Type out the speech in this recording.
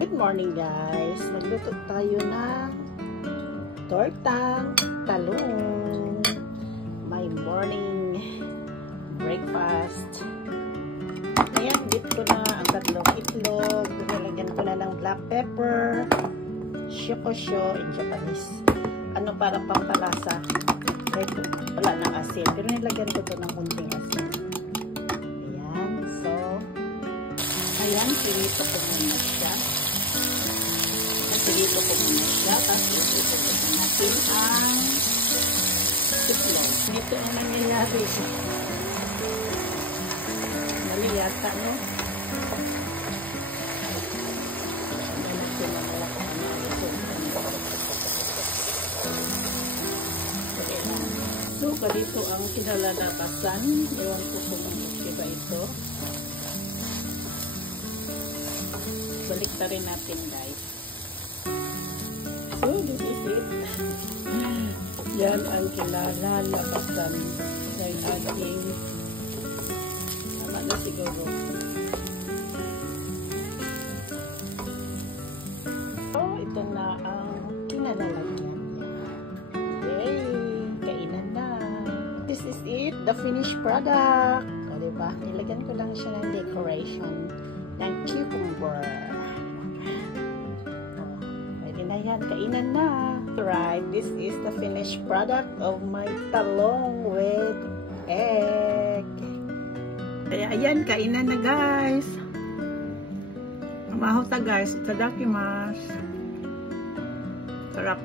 Good morning guys! Magluto tayo ng tortang talong. My morning breakfast. Ayan, dip ko na ang tatlong itlog. Nilagyan ko na ng black pepper, shokosho in Japanese. Ano para pampalasa. Wala ng asin. Pero nilagyan ko to ng kunting asin. Ayan, so ayan, pinito ko muna siya. Pinito ko muna siya. Tapos ito ko natin ang itlog. Ito ang nangyayari siya. Mali yata, no? So, ganito ang kinalalabasan. Ewan ko kung iba ito. Balik na rin natin, guys. So, this is it. Yan ang kinalalabasan ng ating tama na siguro. So, ito na ang kinalalagyan niya. Yay! Kainan na. This is it. The finished product. O, diba? Nilagyan ko lang siya ng decoration ng cucumber. Pwede na yan. Kainan na. Right. This is the finished product of my talong with egg. Kaya ayan, kainan na guys. Amaho ta guys. Itadakimasu. Sarap.